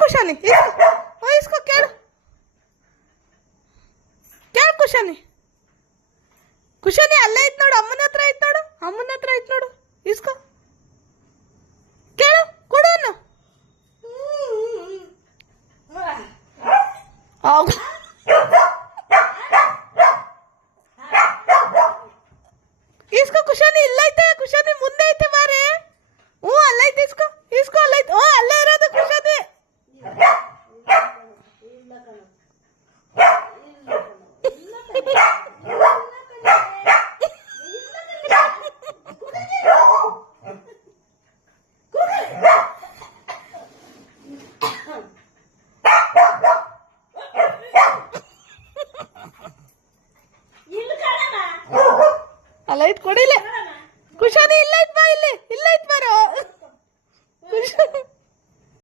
ಕುಶಾನಿ ಇಸ್ಕೋ ಕೇಳು ಕೇಳು ಕುಶಾನಿ ಅಲ್ಲೇ ಐತ್ ನೋಡು ಅಮ್ಮನ ಹತ್ರ ಐತ್ ನೋಡು ಇಸ್ಕೋ ಕೇಳು ಕೊಡು ಇಸ್ಕೋ ಕುಶಾನಿ ಇಲ್ಲೈತೆ ಕುಶಾನಿ ಮುಂದೆ ಐತೆ ಬಾರೆ ಹ್ಞೂ ಅಲ್ಲೈತೆ ಇಸ್ಕೋ ಅಲ್ಲೈತೆ ಓ ಅಲ್ಲೇ ಇರೋದು ಕುಶಾನಿ ಅಲ್ಲೈತೆ ಕೊಡಿಲೆ